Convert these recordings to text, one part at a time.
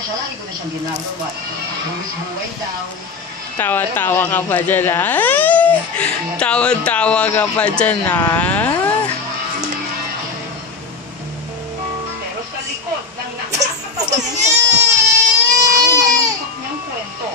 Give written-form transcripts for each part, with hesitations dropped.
siya, lagi ko na siyang ginagawa. Buwis-buway daw. Tawa-tawa ka pa dyan, ha? Tawa-tawa ka pa dyan, ha? Pero sa likod ng nakakatawa niyang performance, ang malungkot niyang kwento.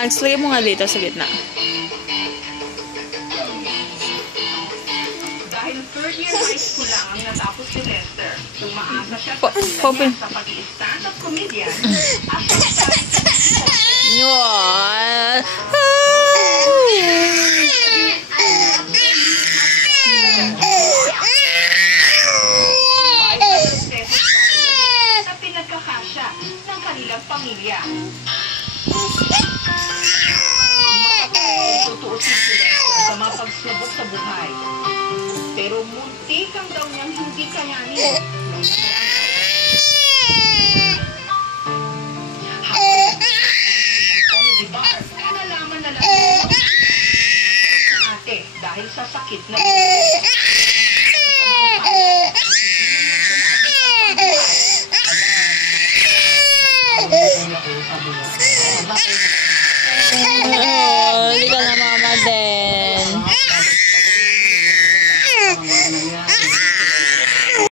Alex, lagay mo nga dito sa gitna. Dahil third year high school lang ang natapos si Lester, tumaasa siya sa pag-stand-up comedian at Yun. na pinagkakasya ng kanilang pamilya. Tutuusin si Lester sa mga pagsubok sa buhay. Pero muntik ang daw niyang hindi kayanin. Nalaman na lang ate dahil sa sakit na